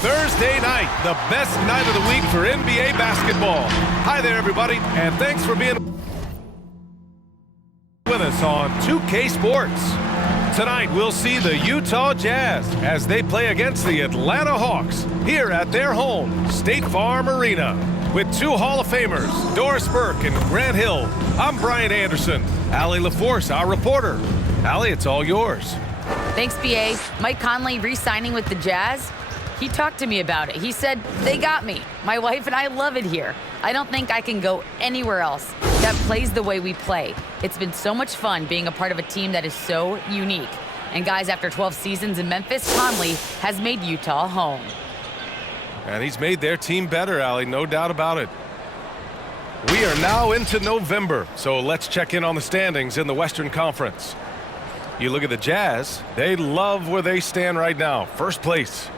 Thursday night, the best night of the week for NBA basketball. Hi there, everybody, and thanks for being with us on 2K Sports. Tonight, we'll see the Utah Jazz as they play against the Atlanta Hawks here at their home, State Farm Arena. With two Hall of Famers, Doris Burke and Grant Hill, I'm Brian Anderson. Allie LaForce, our reporter. Allie, it's all yours. Thanks, BA. Mike Conley re-signing with the Jazz. He talked to me about it. He said, they got me. My wife and I love it here. I don't think I can go anywhere else that plays the way we play. It's been so much fun being a part of a team that is so unique. And guys, after 12 seasons in Memphis, Conley has made Utah home. And he's made their team better, Allie, no doubt about it. We are now into November, so let's check in on the standings in the Western Conference. You look at the Jazz, they love where they stand right now. First place.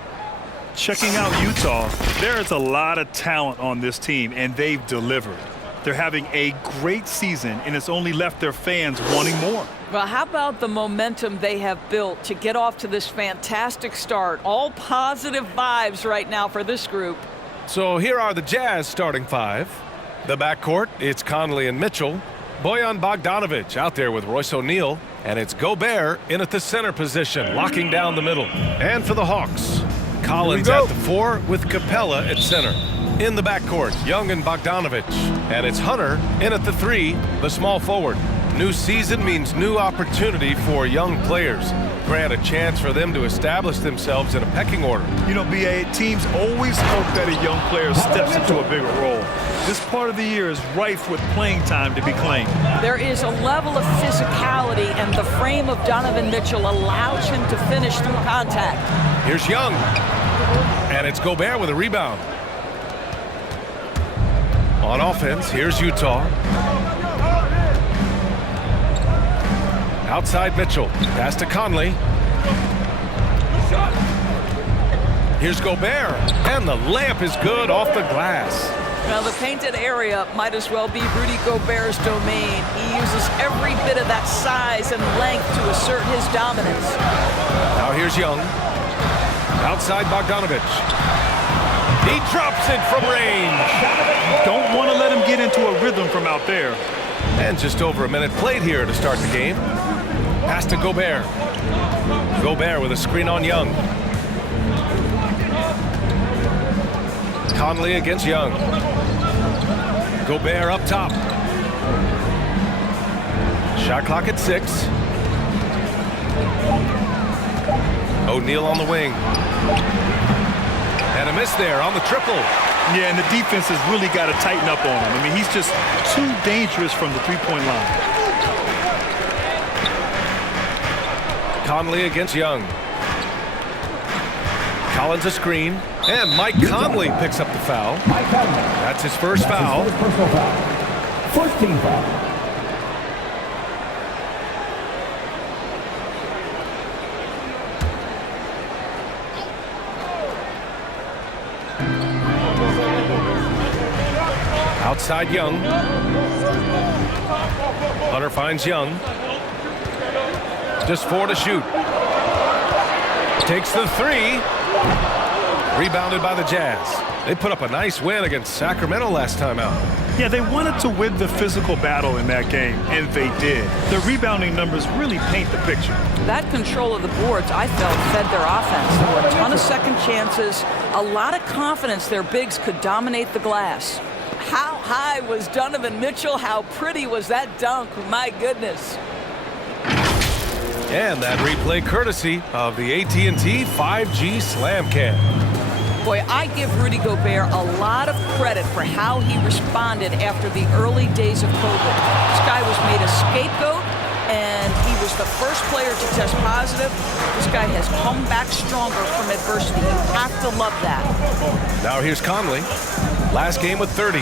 Checking out Utah, there is a lot of talent on this team, and they've delivered. They're having a great season, and it's only left their fans wanting more. Well, how about the momentum they have built to get off to this fantastic start? All positive vibes right now for this group. So here are the Jazz starting five. The backcourt, it's Conley and Mitchell. Bojan Bogdanovic out there with Royce O'Neal. And it's Gobert in at the center position, locking down the middle. And for the Hawks, Collins at the 4 with Capella at center. In the backcourt, Young and Bogdanovic. And it's Hunter in at the 3, the small forward. New season means new opportunity for young players. Grant, a chance for them to establish themselves in a pecking order. You know, BA, teams always hope that a young player steps into a bigger role. This part of the year is rife with playing time to be claimed. There is a level of physicality, and the frame of Donovan Mitchell allows him to finish through contact. Here's Young. And it's Gobert with a rebound. On offense, here's Utah. Outside Mitchell. Pass to Conley. Here's Gobert. And the layup is good off the glass. Now, the painted area might as well be Rudy Gobert's domain. He uses every bit of that size and length to assert his dominance. Now here's Young. Outside Bogdanovic. He drops it from range. Don't want to let him get into a rhythm from out there. And just over a minute played here to start the game. Pass to Gobert. Gobert with a screen on Young. Conley against Young. Gobert up top. Shot clock at 6. O'Neal on the wing. And a miss there on the triple. Yeah, and the defense has really got to tighten up on him. I mean, he's just too dangerous from the three-point line. Conley against Young. Collins a screen. And Mike Conley picks up the foul. That's his first foul. First team foul. Outside Young. Hunter finds Young. Just 4 to shoot. Takes the 3. Rebounded by the Jazz. They put up a nice win against Sacramento last time out. Yeah, they wanted to win the physical battle in that game, and they did. The rebounding numbers really paint the picture. That control of the boards, I felt, fed their offense. There were a ton of second chances, a lot of confidence their bigs could dominate the glass. How high was Donovan Mitchell? How pretty was that dunk? My goodness. And that replay courtesy of the AT&T 5G Slam Cam. Boy, I give Rudy Gobert a lot of credit for how he responded after the early days of COVID. This guy was made a scapegoat, and he was the first player to test positive. This guy has come back stronger from adversity. You have to love that. Now here's Conley. Last game with 30.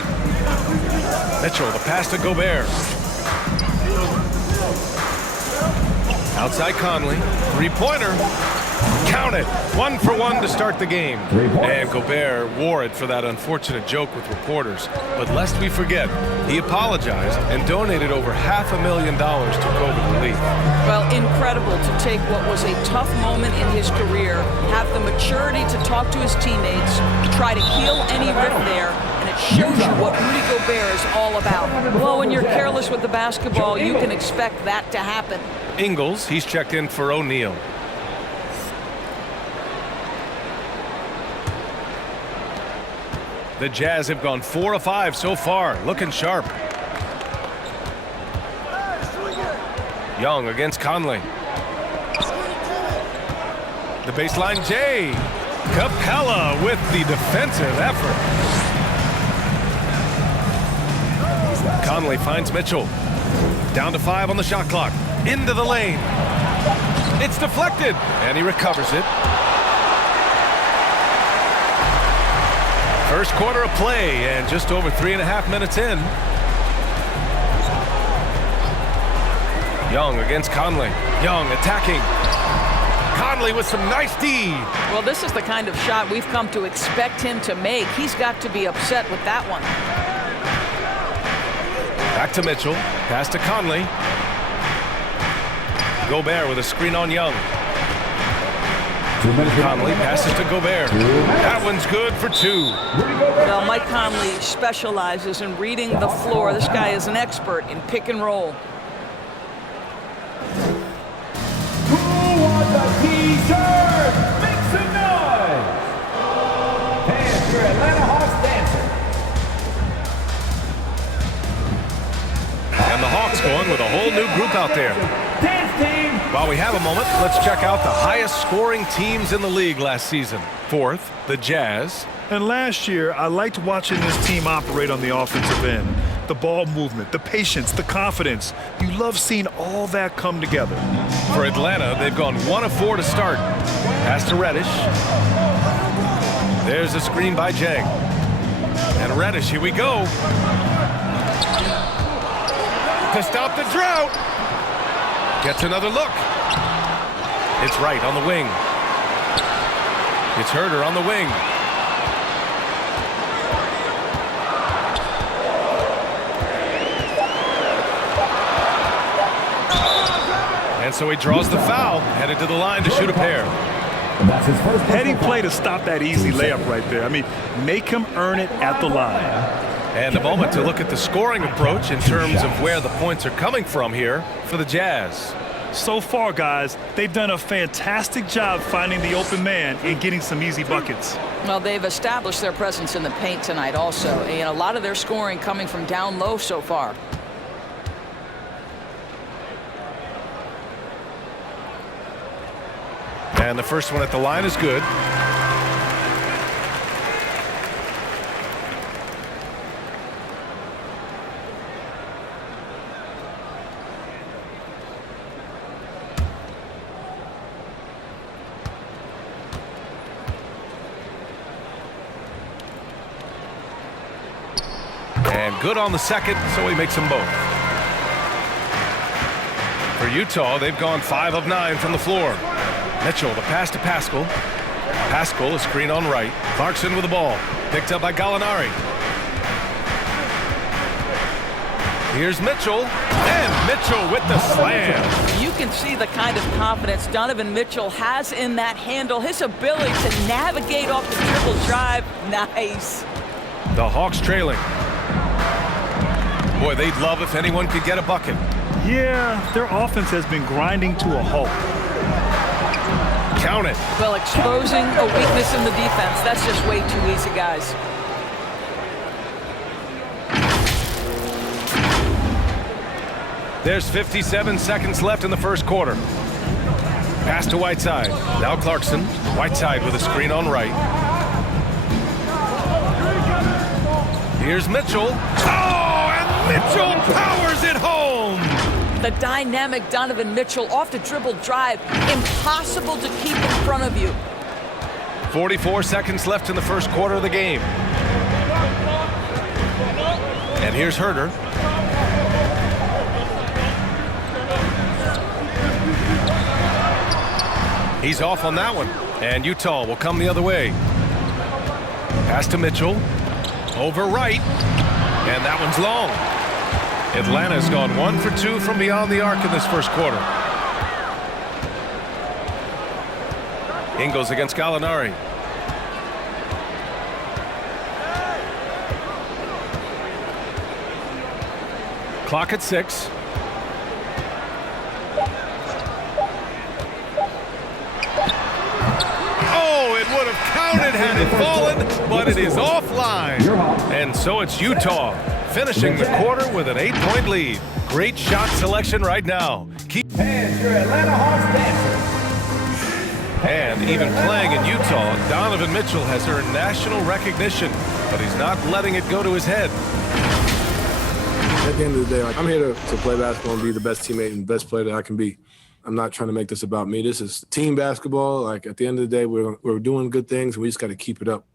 Mitchell, the pass to Gobert. Outside Conley. Three-pointer. Count it. 1 for 1 to start the game. 3 points. And Gobert wore it for that unfortunate joke with reporters. But lest we forget, he apologized and donated over $500,000 to COVID relief. Well, incredible to take what was a tough moment in his career, have the maturity to talk to his teammates, try to heal any rift there, and it shows you what Rudy Gobert is all about. Well, when you're careless with the basketball, you can expect that to happen. Ingles, he's checked in for O'Neal. The Jazz have gone 4 of 5 so far, looking sharp. Young against Conley. The baseline J. Capella with the defensive effort. Conley finds Mitchell. Down to 5 on the shot clock. Into the lane. It's deflected, and he recovers it. First quarter of play, and just over 3.5 minutes in. Young against Conley. Young attacking. Conley with some nice D. Well, this is the kind of shot we've come to expect him to make. He's got to be upset with that one. Back to Mitchell. Pass to Conley. Gobert with a screen on Young. Conley passes to Gobert. That one's good for 2. Well, Mike Conley specializes in reading the floor. This guy is an expert in pick and roll. Who wants a t-shirt? Make some noise! And your Atlanta Hawks dancer. And the Hawks going with a whole new group out there. Dance team! While we have a moment, let's check out the highest scoring teams in the league last season. 4th, the Jazz. And last year, I liked watching this team operate on the offensive end. The ball movement, the patience, the confidence. You love seeing all that come together. For Atlanta, they've gone 1 of 4 to start. Pass to Reddish. There's a screen by Jang. And Reddish, here we go. To stop the drought. Gets another look. It's Wright on the wing. It's Herder on the wing. And so he draws the foul, headed to the line to shoot a pair. That's his first Heady play to stop that easy layup right there. I mean, make him earn it at the line. And a moment to look at the scoring approach in terms of where the points are coming from here for the Jazz. So far, guys, they've done a fantastic job finding the open man and getting some easy buckets. Well, they've established their presence in the paint tonight also. And a lot of their scoring coming from down low so far. And the first one at the line is good. And good on the second, so he makes them both. For Utah, they've gone 5 of 9 from the floor. Mitchell, the pass to Pascal. Pascal, a screen on Wright. Clarkson with the ball. Picked up by Gallinari. Here's Mitchell. And Mitchell with the slam. You can see the kind of confidence Donovan Mitchell has in that handle. His ability to navigate off the dribble drive. Nice. The Hawks trailing. Boy, they'd love if anyone could get a bucket. Yeah, their offense has been grinding to a halt. Count it. Well, exposing a weakness in the defense, that's just way too easy, guys. There's 57 seconds left in the first quarter. Pass to Whiteside. Now Clarkson. Whiteside with a screen on Wright. Here's Mitchell. Oh, and Mitchell powers it home. The dynamic Donovan Mitchell off the dribble drive. Impossible to keep in front of you. 44 seconds left in the first quarter of the game. And here's Herder. He's off on that one. And Utah will come the other way. Pass to Mitchell. Over right. And that one's long. Atlanta's gone 1 for 2 from beyond the arc in this first quarter. Ingles against Gallinari. Clock at 6. Oh, it would have counted had it fallen, but it is offline. And so it's Utah finishing the quarter with an 8-point lead. Great shot selection right now. And your Atlanta Hawks dancers. And even playing in Utah, Donovan Mitchell has earned national recognition, but he's not letting it go to his head. At the end of the day, I'm here to play basketball and be the best teammate and best player that I can be. I'm not trying to make this about me. This is team basketball. Like, at the end of the day, we're doing good things, and we just got to keep it up.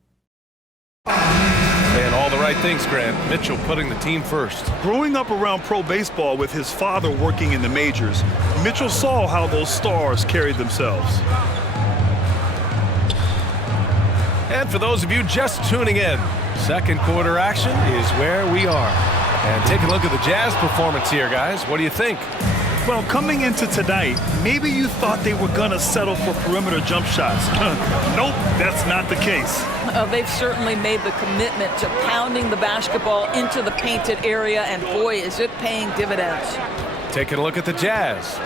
And all the right things, Grant. Mitchell putting the team first. Growing up around pro baseball with his father working in the majors, Mitchell saw how those stars carried themselves. And for those of you just tuning in, second quarter action is where we are. And take a look at the Jazz performance here, guys. What do you think? Well, coming into tonight, maybe you thought they were going to settle for perimeter jump shots. Nope, that's not the case. They've certainly made the commitment to pounding the basketball into the painted area, and boy, is it paying dividends. Taking a look at the Jazz.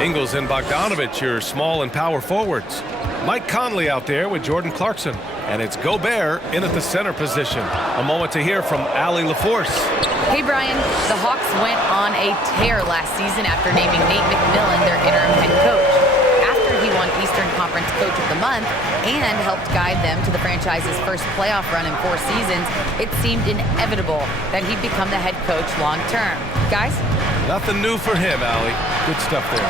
Ingles and Bogdanovich, your small and power forwards. Mike Conley out there with Jordan Clarkson. And it's Gobert in at the center position. A moment to hear from Allie LaForce. Hey, Brian. The Hawks went on a tear last season after naming Nate McMillan their interim head coach. After he won Eastern Conference Coach of the Month and helped guide them to the franchise's first playoff run in 4 seasons, it seemed inevitable that he'd become the head coach long term. Guys? Nothing new for him, Allie. Good stuff there.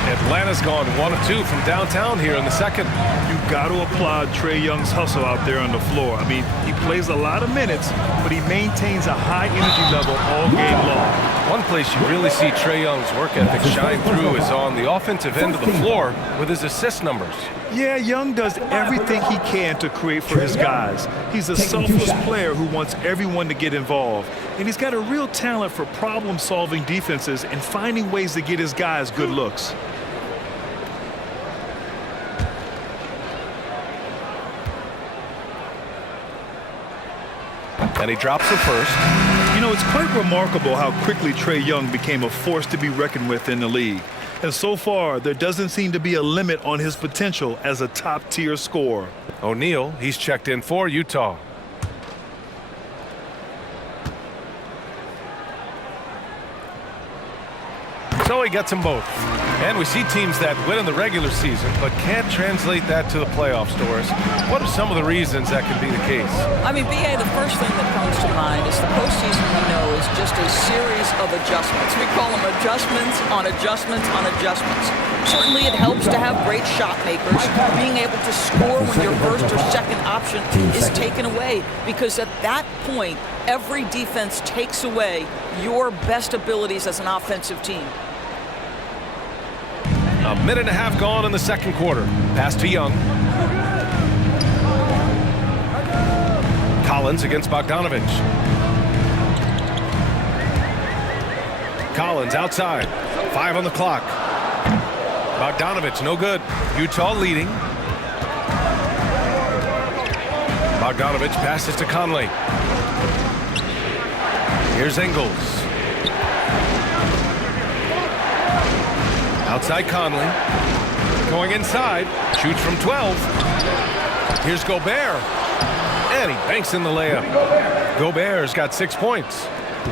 Atlanta's gone 1 of 2 from downtown here in the second. You've got to applaud Trae Young's hustle out there on the floor. I mean, he plays a lot of minutes, but he maintains a high energy level all game long. One place you really see Trae Young's work ethic shine through is on the offensive end of the floor with his assist numbers. Yeah, Young does everything he can to create for his guys. He's a selfless player who wants everyone to get involved. And he's got a real talent for problem-solving defenses and finding ways to get his guys good looks. And he drops the first. You know, it's quite remarkable how quickly Trae Young became a force to be reckoned with in the league. And so far, there doesn't seem to be a limit on his potential as a top-tier scorer. O'Neal, he's checked in for Utah. So he gets them both. And we see teams that win in the regular season but can't translate that to the playoffs, Doris. What are some of the reasons that can be the case? I mean, B.A., the first thing that comes to mind is the postseason, we know, is just a series of adjustments. We call them adjustments on adjustments on adjustments. Certainly it helps to have great shot makers. Being able to score when your first or second option is taken away, because at that point, every defense takes away your best abilities as an offensive team. A minute and a half gone in the second quarter. Pass to Young. Collins against Bogdanovich. Collins outside. 5 on the clock. Bogdanovich no good. Utah leading. Bogdanovich passes to Conley. Here's Ingles. Outside Conley. Going inside. Shoots from 12. Here's Gobert. And he banks in the layup. Gobert's got 6 points.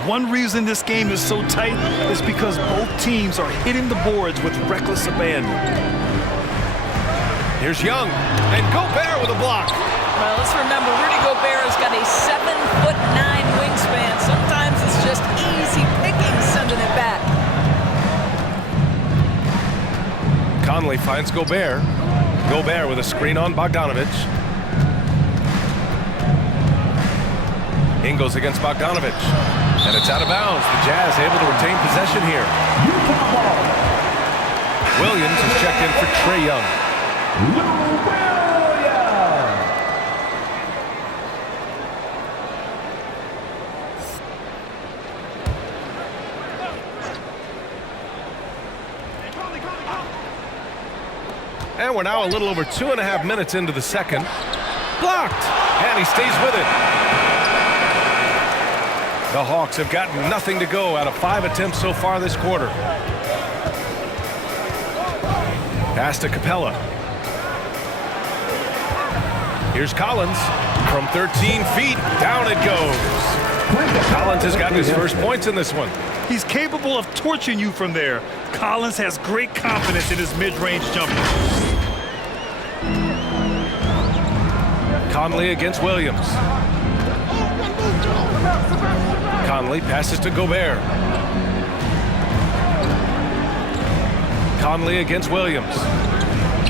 One reason this game is so tight is because both teams are hitting the boards with reckless abandon. Here's Young. And Gobert with a block. Well, let's remember, Rudy Gobert has got a 7'9" wingspan. Sometimes it's just easy picking sending it back. Conley finds Gobert. Gobert with a screen on Bogdanovich. Ingles against Bogdanovich. And it's out of bounds. The Jazz able to retain possession here. Williams is checked in for Trae Young. And we're now a little over 2.5 minutes into the second. Blocked, and he stays with it. The Hawks have gotten nothing to go out of 5 attempts so far this quarter. Pass to Capella. Here's Collins from 13 feet. Down it goes. Collins has gotten his first points in this one. He's capable of torching you from there. Collins has great confidence in his mid-range jumper. Conley against Williams. Conley passes to Gobert. Conley against Williams.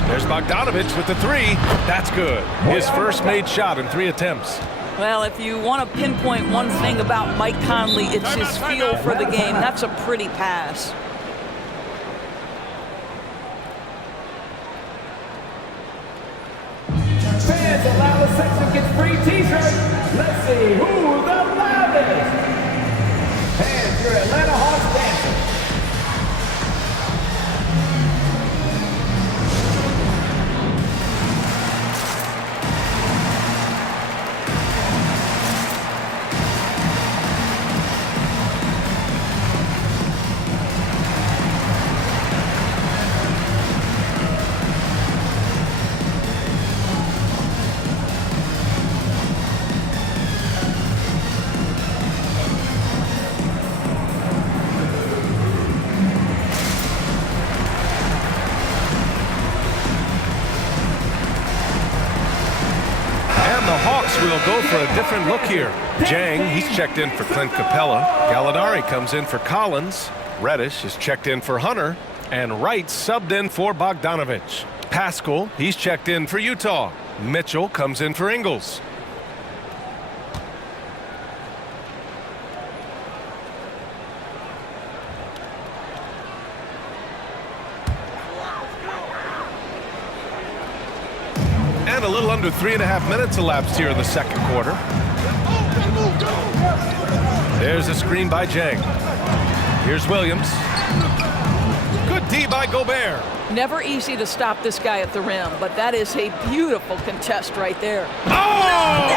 There's Bogdanovich with the three. That's good. His first made shot in 3 attempts. Well, if you want to pinpoint one thing about Mike Conley, it's his feel for the game. That's a pretty pass. Fans, allow the section gets free t-shirts. Let's see who's the loudest. And your Atlanta Hawks dancer. We'll go for a different look here. Jang, he's checked in for Clint Capella. Gallinari comes in for Collins. Reddish is checked in for Hunter. And Wright subbed in for Bogdanovich. Pascal, he's checked in for Utah. Mitchell comes in for Ingles. And a little under 3.5 minutes elapsed here in the second quarter. There's a screen by Jang. Here's Williams. Good D by Gobert. Never easy to stop this guy at the rim, but that is a beautiful contest right there. Oh!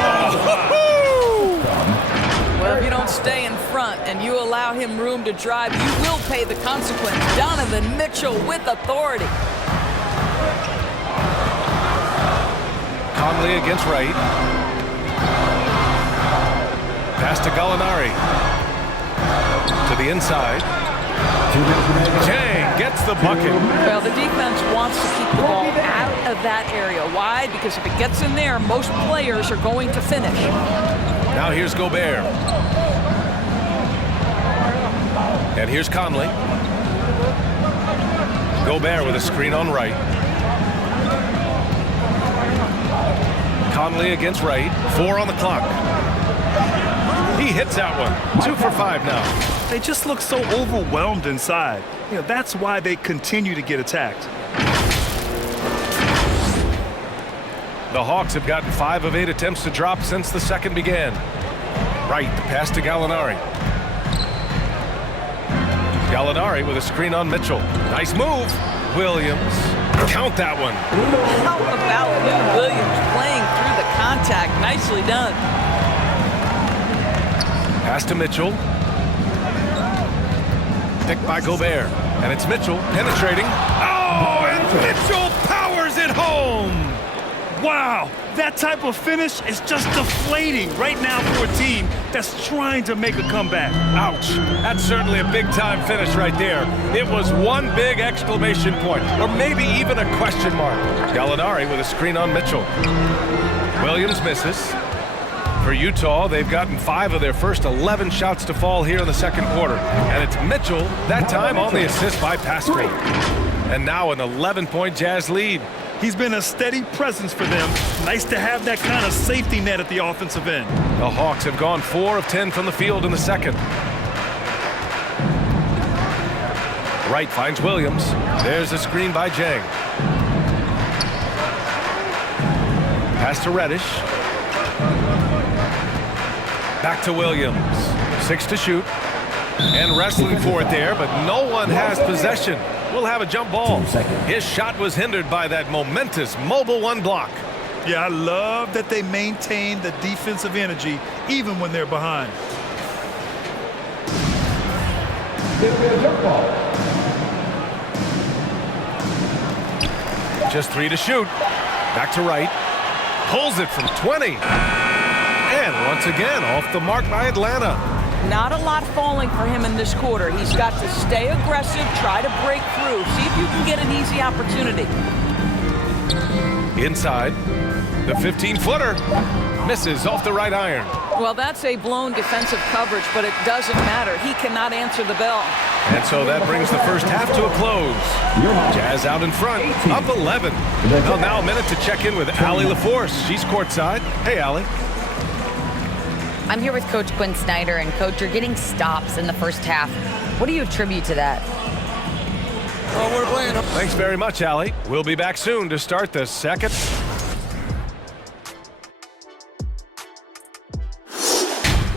Well, if you don't stay in front and you allow him room to drive, you will pay the consequence. Donovan Mitchell with authority. Conley against Wright. Pass to Gallinari. To the inside. Jang gets the bucket. Well, the defense wants to keep the ball out of that area. Why? Because if it gets in there, most players are going to finish. Now here's Gobert. And here's Conley. Gobert with a screen on Wright. Conley against Wright. 4 on the clock. He hits that one. 2 for 5 now. They just look so overwhelmed inside. You know, that's why they continue to get attacked. The Hawks have gotten 5 of 8 attempts to drop since the second began. Wright, the pass to Gallinari. Gallinari with a screen on Mitchell. Nice move. Williams. Count that one. How about Lou Williams playing through the contact? Nicely done. Pass to Mitchell. Picked by Gobert. And it's Mitchell penetrating. Oh, and Mitchell powers it home. Wow, that type of finish is just deflating right now for a team that's trying to make a comeback. Ouch. That's certainly a big-time finish right there. It was one big exclamation point, or maybe even a question mark. Gallinari with a screen on Mitchell. Williams misses. For Utah, they've gotten 5 of their first 11 shots to fall here in the second quarter. And it's Mitchell, that time on the assist by Pascal. And now an 11-point Jazz lead. He's been a steady presence for them. Nice to have that kind of safety net at the offensive end. The Hawks have gone 4 of 10 from the field in the second. Wright finds Williams. There's a screen by Jang. Pass to Reddish. Back to Williams. 6 to shoot. And wrestling for it there, but no one has possession. We'll have a jump ball. His shot was hindered by that momentous mobile one block. Yeah, I love that they maintain the defensive energy even when they're behind. It'll be a jump ball. Just 3 to shoot. Back to Wright. Pulls it from 20. And once again, off the mark by Atlanta. Not a lot falling for him in this quarter. He's got to stay aggressive, try to break through, see if you can get an easy opportunity. Inside, the 15-footer misses off the right iron. Well, that's a blown defensive coverage, but it doesn't matter. He cannot answer the bell. And so that brings the first half to a close. Jazz out in front, up 11. Well, now a minute to check in with Allie LaForce. She's courtside. Hey, Allie. I'm here with Coach Quinn Snyder, and Coach, you're getting stops in the first half. What do you attribute to that? Oh, we're playing. Thanks very much, Allie. We'll be back soon to start the second.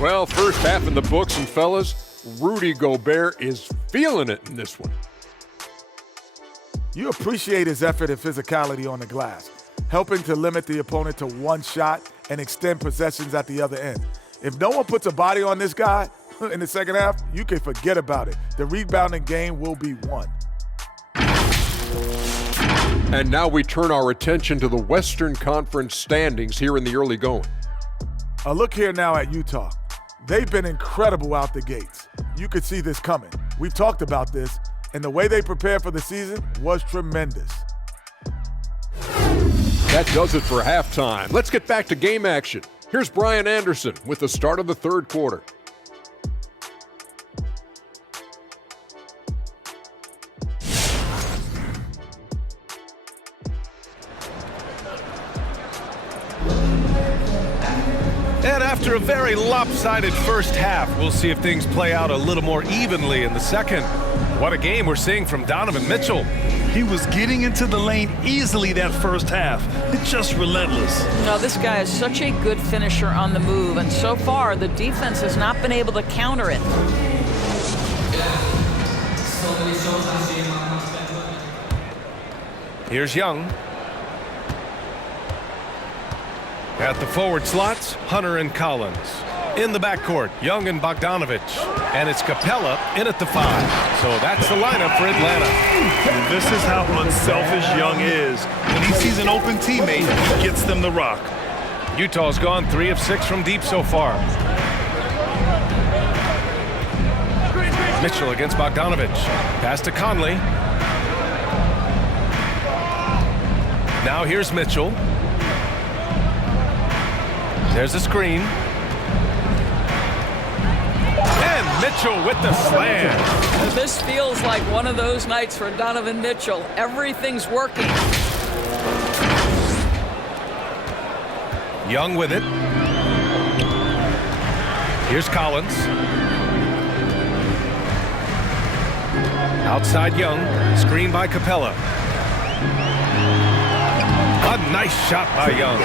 Well, first half in the books, and fellas, Rudy Gobert is feeling it in this one. You appreciate his effort and physicality on the glass, helping to limit the opponent to one shot and extend possessions at the other end. If no one puts a body on this guy in the second half, you can forget about it. The rebounding game will be won. And now we turn our attention to the Western Conference standings here in the early going. A look here now at Utah. They've been incredible out the gates. You could see this coming. We've talked about this, and the way they prepared for the season was tremendous. That does it for halftime. Let's get back to game action. Here's Brian Anderson with the start of the third quarter. And after a very lopsided first half, we'll see if things play out a little more evenly in the second. What a game we're seeing from Donovan Mitchell. He was getting into the lane easily that first half. It's just relentless. No, this guy is such a good finisher on the move, and so far the defense has not been able to counter it. Here's Young. At the forward slots, Hunter and Collins. In the backcourt, Young and Bogdanovich. And it's Capella in at the 5. So that's the lineup for Atlanta. And this is how unselfish Young is. When he sees an open teammate, he gets them the rock. Utah's gone 3 of 6 from deep so far. Mitchell against Bogdanovich. Pass to Conley. Now here's Mitchell. There's a screen. And Mitchell with the slam. This feels like one of those nights for Donovan Mitchell. Everything's working. Young with it. Here's Collins. Outside Young. Screen by Capella. A nice shot by Young.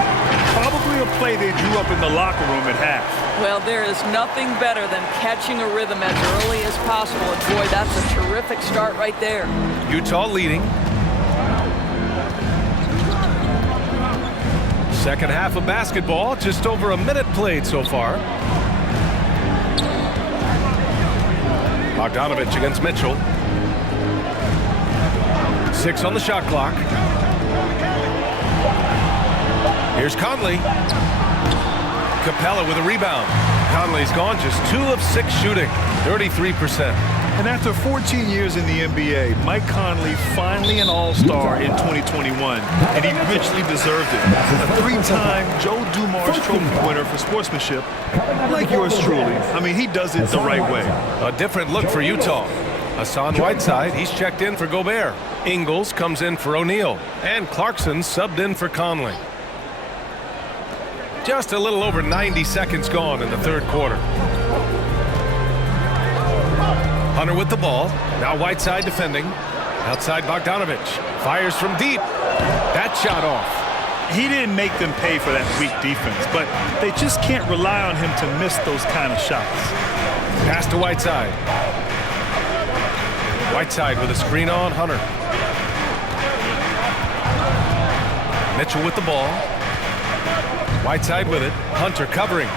Probably a play they drew up in the locker room at half. Well, there is nothing better than catching a rhythm as early as possible. And boy, that's a terrific start right there. Utah leading. Second half of basketball, just over a minute played so far. Bogdanovich against Mitchell. 6 on the shot clock. Here's Conley. Capella with a rebound. Conley's gone just 2 of 6 shooting, 33%. And after 14 years in the NBA, Mike Conley finally an all-star in 2021, and he richly deserved it. A 3-time Joe Dumars Trophy winner for sportsmanship, like yours truly. I mean, he does it the right way. A different look for Utah. Hassan Whiteside, he's checked in for Gobert. Ingles comes in for O'Neal. And Clarkson subbed in for Conley. Just a little over 90 seconds gone in the third quarter. Hunter with the ball. Now Whiteside defending. Outside Bogdanovich. Fires from deep. That shot off. He didn't make them pay for that weak defense, but they just can't rely on him to miss those kind of shots. Pass to Whiteside. Whiteside with a screen on Hunter. Mitchell with the ball. Whiteside with it. Hunter covering.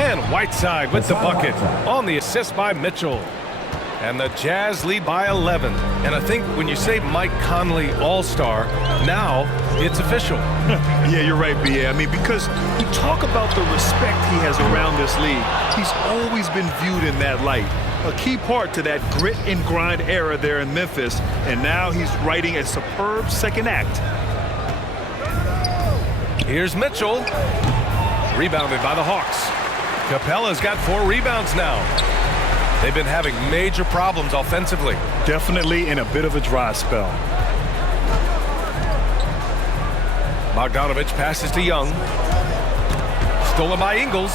And Whiteside with the bucket on the assist by Mitchell. And the Jazz lead by 11. And I think when you say Mike Conley All-Star, now it's official. Yeah, you're right, B.A. I mean, because we talk about the respect he has around this league. He's always been viewed in that light. A key part to that grit and grind era there in Memphis. And now he's writing a superb second act. Here's Mitchell. Rebounded by the Hawks. Capella's got 4 rebounds now. They've been having major problems offensively. Definitely in a bit of a dry spell. Bogdanovich passes to Young. Stolen by Ingles.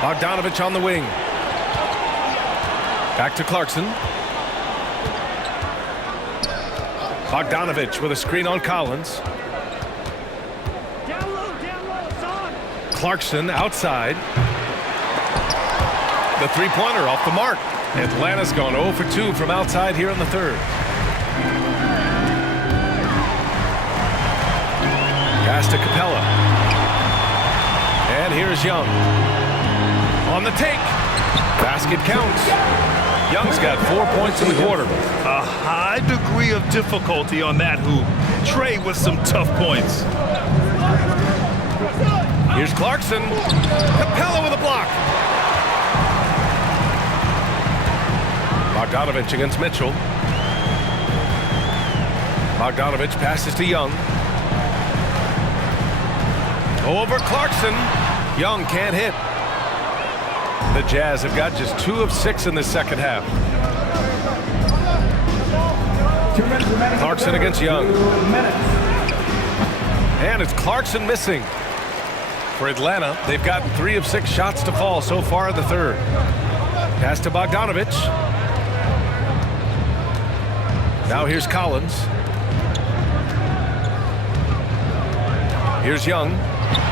Bogdanovich on the wing. Back to Clarkson. Bogdanovich with a screen on Collins. Clarkson outside. The three-pointer off the mark. Atlanta's gone 0 for 2 from outside here in the third. Pass to Capella. And here's Young. On the take. Basket counts. Young's got 4 points in the quarter. A high degree of difficulty on that hoop. Trey with some tough points. Here's Clarkson. Capella with a block. Bogdanovich against Mitchell. Bogdanovich passes to Young. Over Clarkson. Young can't hit. The Jazz have got just 2 of 6 in the second half. Clarkson against Young. And it's Clarkson missing. For Atlanta, they've gotten 3 of 6 shots to fall so far in the third. Pass to Bogdanovich. Now here's Collins. Here's Young.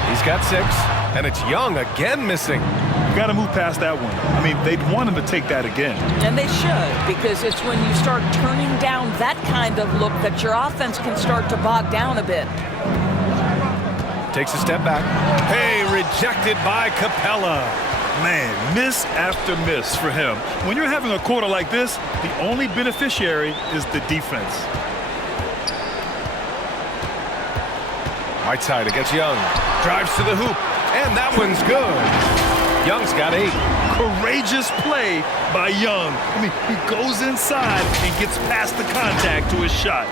He's got 6. And it's Young again missing. You got to move past that one. I mean, they'd want him to take that again. And they should, because it's when you start turning down that kind of look that your offense can start to bog down a bit. Takes a step back. Hey, rejected by Capella. Man, miss after miss for him. When you're having a quarter like this, the only beneficiary is the defense. Whiteside against Young. Drives to the hoop. And that one's good. Young's got 8. Courageous play by Young. I mean, he goes inside and gets past the contact to his shot.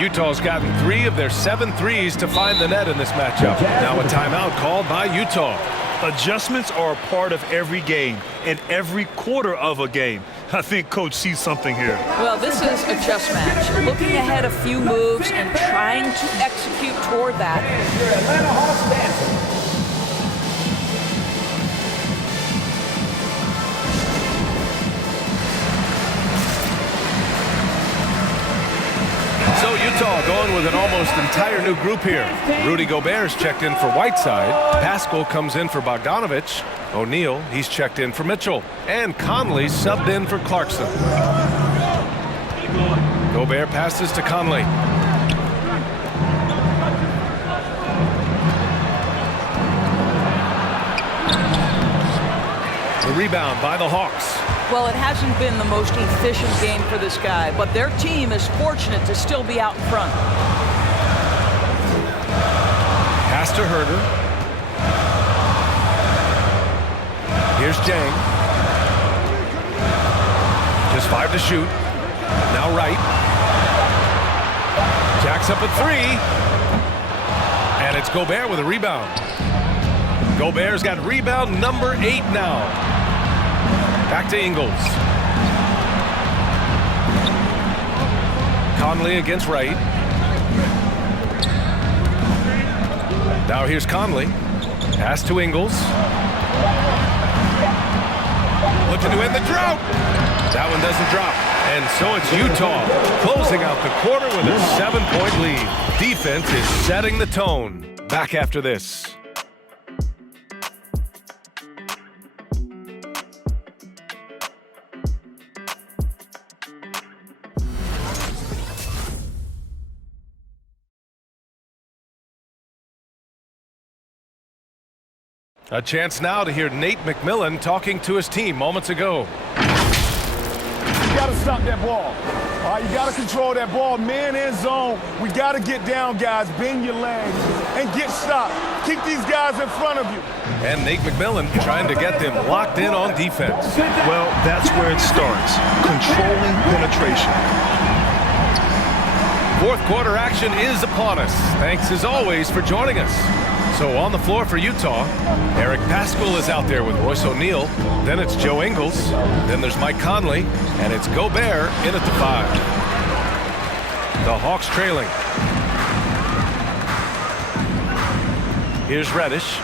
Utah's gotten 3 of their 7 threes to find the net in this matchup. Now a timeout called by Utah. Adjustments are a part of every game and every quarter of a game. I think Coach sees something here. Well, this is a chess match. Looking ahead a few moves and trying to execute toward that. Your Atlanta Hawks dancing. So Utah going with an almost entire new group here. Rudy Gobert's checked in for Whiteside. Pascal comes in for Bogdanovich. O'Neal, he's checked in for Mitchell. And Conley subbed in for Clarkson. Gobert passes to Conley. The rebound by the Hawks. Well, it hasn't been the most efficient game for this guy, but their team is fortunate to still be out in front. Pass to Herder. Here's Jang. Just 5 to shoot. Now Wright. Jacks up a 3. And it's Gobert with a rebound. Gobert's got rebound number 8 now. Back to Ingles. Conley against Wright. Now here's Conley. Pass to Ingles. Looking to end the drought. That one doesn't drop. And so it's Utah closing out the quarter with a 7-point lead. Defense is setting the tone. Back after this. A chance now to hear Nate McMillan talking to his team moments ago. You got to stop that ball. All right, you got to control that ball, man and zone. We got to get down, guys. Bend your legs and get stopped. Keep these guys in front of you. And Nate McMillan trying to get them locked in on defense. Well, that's where it starts. Controlling penetration. Fourth quarter action is upon us. Thanks as always for joining us. So on the floor for Utah, Eric Paschall is out there with Royce O'Neal. Then it's Joe Ingles. Then there's Mike Conley. And it's Gobert in at the 5. The Hawks trailing. Here's Reddish.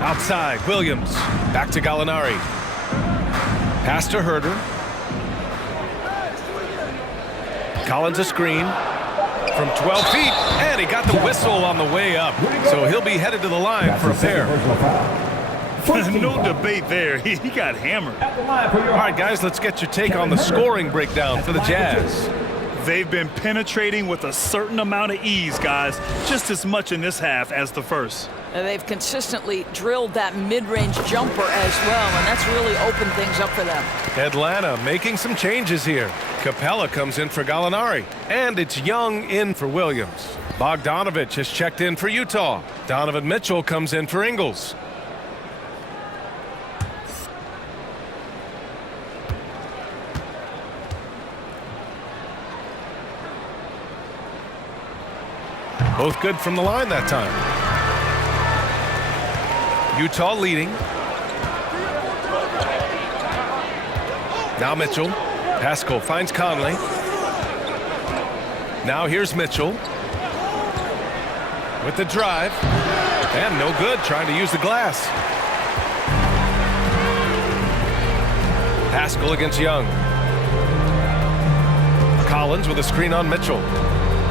Outside, Williams. Back to Gallinari. Pass to Herter. Collins a screen. From 12 feet, and he got the whistle on the way up. So he'll be headed to the line for a pair. No debate there. He got hammered. All right, guys, let's get your take on the scoring breakdown for the Jazz. They've been penetrating with a certain amount of ease, guys. Just as much in this half as the first. And they've consistently drilled that mid-range jumper as well, and that's really opened things up for them. Atlanta making some changes here. Capella comes in for Gallinari, and it's Young in for Williams. Bogdanovich has checked in for Utah. Donovan Mitchell comes in for Ingles. Both good from the line that time. Utah leading. Now Mitchell. Paschall finds Conley. Now here's Mitchell. With the drive. And no good, trying to use the glass. Paschall against Young. Collins with a screen on Mitchell.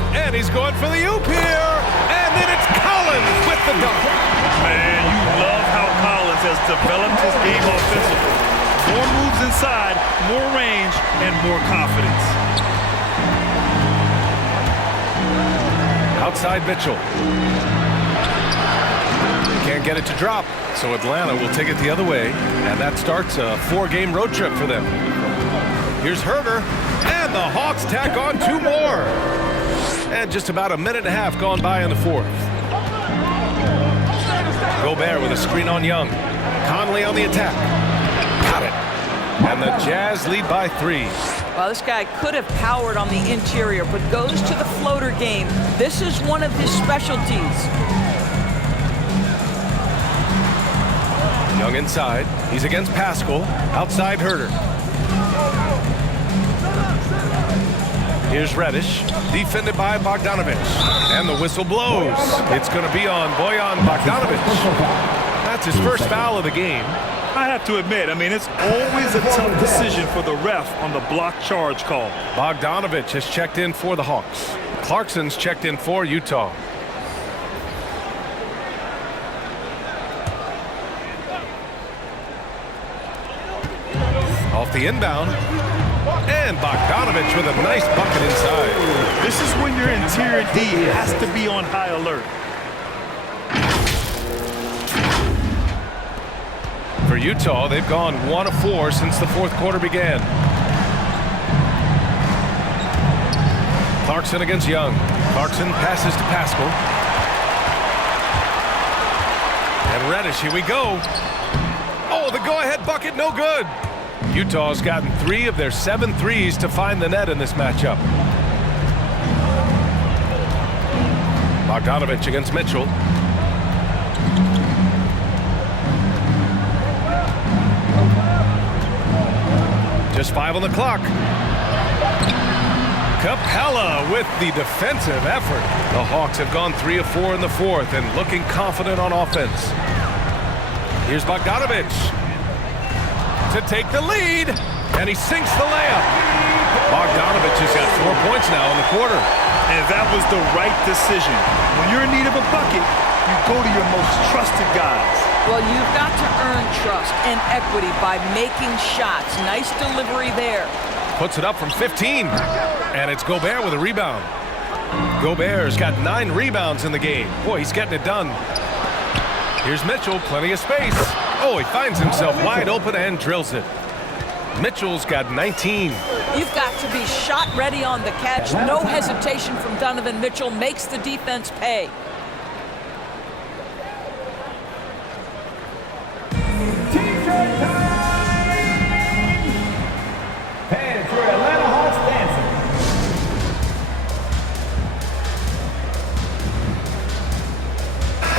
And he's going for the oop here. And then it's Collins with the dunk. Man, you love how Collins has developed his game offensively. More moves inside, more range, and more confidence. Outside Mitchell. Can't get it to drop, so Atlanta will take it the other way, and that starts a 4-game road trip for them. Here's Herter, and the Hawks tack on 2 more. And just about a minute and a half gone by in the fourth. Gobert with a screen on Young. Conley on the attack. Got it. And the Jazz lead by 3. Well, this guy could have powered on the interior, but goes to the floater game. This is one of his specialties. Young inside. He's against Paschall. Outside Herter. Here's Reddish, defended by Bogdanovich. And the whistle blows. It's going to be on Bojan Bogdanovich. That's his first foul of the game. I have to admit, it's always a tough decision for the ref on the block charge call. Bogdanovich has checked in for the Hawks. Clarkson's checked in for Utah. Off the inbound. And Bogdanovich with a nice bucket inside. This is when your interior D has to be on high alert. For Utah, they've gone 1 of 4 since the fourth quarter began. Clarkson against Young. Clarkson passes to Paschall. And Reddish, here we go. Oh, the go-ahead bucket, no good. Utah's gotten 3 of their 7 threes to find the net in this matchup. Bogdanovich against Mitchell. Just 5 on the clock. Capella with the defensive effort. The Hawks have gone 3 of 4 in the fourth and looking confident on offense. Here's Bogdanovich to take the lead, and he sinks the layup. Bogdanovich has got 4 points now in the quarter. And that was the right decision. When you're in need of a bucket, you go to your most trusted guys. Well, you've got to earn trust and equity by making shots. Nice delivery there. Puts it up from 15, and it's Gobert with a rebound. Gobert's got 9 rebounds in the game. Boy, he's getting it done. Here's Mitchell, plenty of space. Oh, he finds himself wide open and drills it. Mitchell's got 19. You've got to be shot ready on the catch. No hesitation from Donovan Mitchell. Makes the defense pay. T-shirt time! Hands for Atlanta Hawks dancing.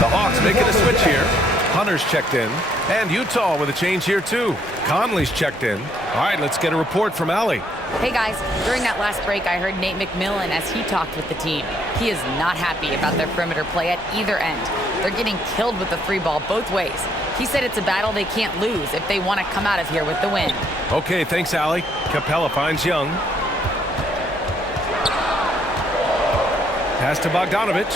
The Hawks making a switch here. Hunter's checked in, and Utah with a change here too. Conley's checked in. All right, let's get a report from Allie. Hey guys, during that last break, I heard Nate McMillan as he talked with the team. He is not happy about their perimeter play at either end. They're getting killed with the free ball both ways. He said it's a battle they can't lose if they want to come out of here with the win. Okay, thanks, Allie. Capella finds Young. Pass to Bogdanovich.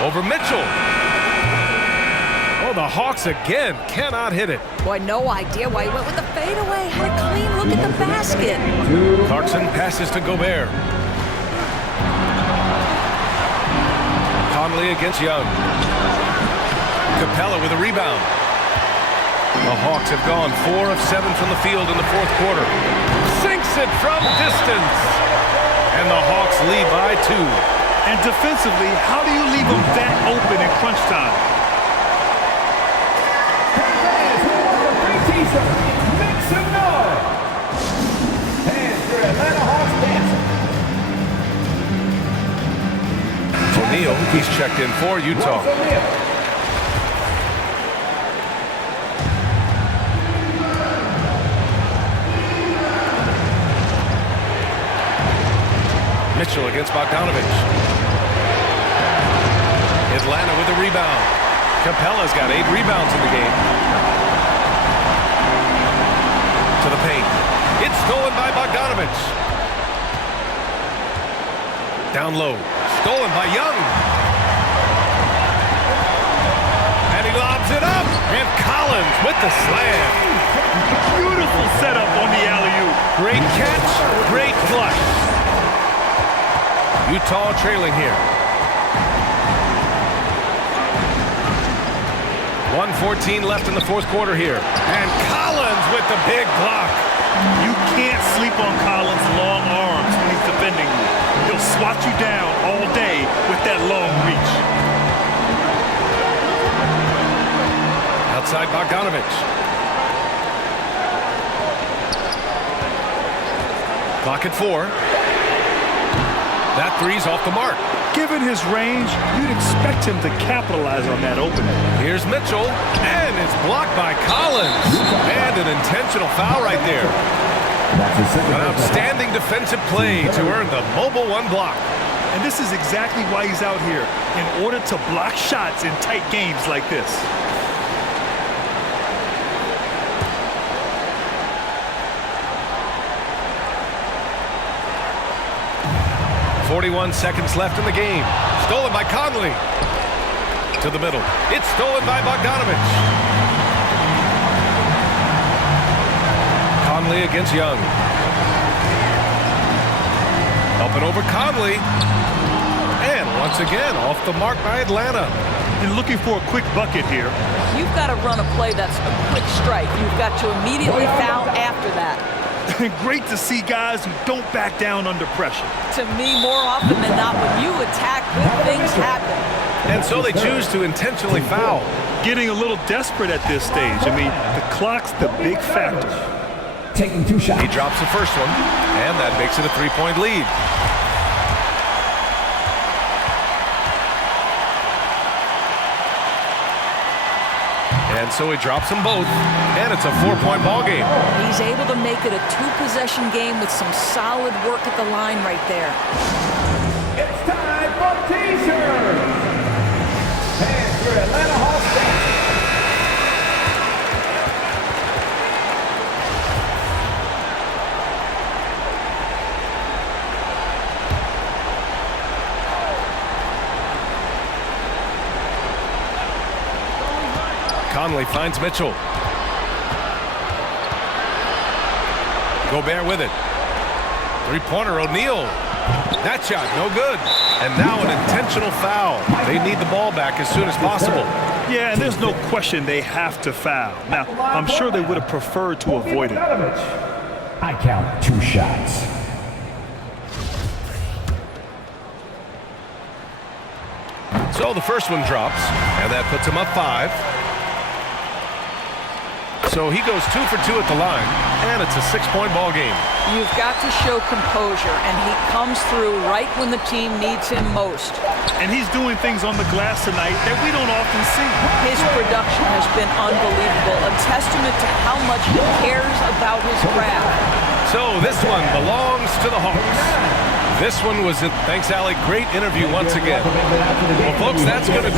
Over Mitchell. Oh, the Hawks again cannot hit it. Boy, no idea why he went with the fadeaway. Had a clean look at the basket. Clarkson passes to Gobert. Conley against Young. Capella with a rebound. The Hawks have gone 4 of 7 from the field in the fourth quarter. Sinks it from distance. And the Hawks lead by 2. And defensively, how do you leave them that open in crunch time? T-shirt, make some noise. Hands for Atlanta Hawks dancing. O'Neal, he's checked in for Utah. Mitchell against Bogdanovich. Atlanta with a rebound. Capella's got 8 rebounds in the game. To the paint. It's stolen by Bogdanovich. Down low. Stolen by Young. And he lobs it up. And Collins with the slam. Beautiful setup on the alley-oop. Great catch. Great flush. Utah trailing here. 1:14 left in the fourth quarter here. And Collins with the big block. You can't sleep on Collins' long arms when he's defending you. He'll swat you down all day with that long reach. Outside Bogdanovich. Clock at 4. That three's off the mark. Given his range, you'd expect him to capitalize on that opening. Here's Mitchell, and it's blocked by Collins. And an intentional foul right there. An outstanding defensive play to earn the mobile 1 block. And this is exactly why he's out here, in order to block shots in tight games like this. 41 seconds left in the game. Stolen by Conley. To the middle. It's stolen by Bogdanovich. Conley against Young. Up and over Conley. And once again, off the mark by Atlanta. And looking for a quick bucket here. You've got to run a play that's a quick strike. You've got to immediately foul after that. Great to see guys who don't back down under pressure. To me, more often than not, when you attack, good things happen. And so they choose to intentionally foul. Getting a little desperate at this stage. I mean, the clock's the big factor. Taking 2 shots. He drops the first one, and that makes it a 3-point lead. And so he drops them both, and it's a 4-point ball game. He's able to make it a 2-possession game with some solid work at the line right there. It's time for T-shirts. And your Atlanta Hawks fans. Conley finds Mitchell. Gobert with it. Three-pointer, O'Neal. That shot, no good. And now an intentional foul. They need the ball back as soon as possible. Yeah, and there's no question they have to foul. Now, I'm sure they would have preferred to avoid it. I count 2 shots. So the first one drops, and that puts him up 5. So he goes 2 for 2 at the line, and it's a 6-point ball game. You've got to show composure, and he comes through right when the team needs him most. And he's doing things on the glass tonight that we don't often see. His production has been unbelievable, a testament to how much he cares about his craft. So this one belongs to the Hawks. This one was it. Thanks, Allie. Great interview once again. Well, folks, that's going to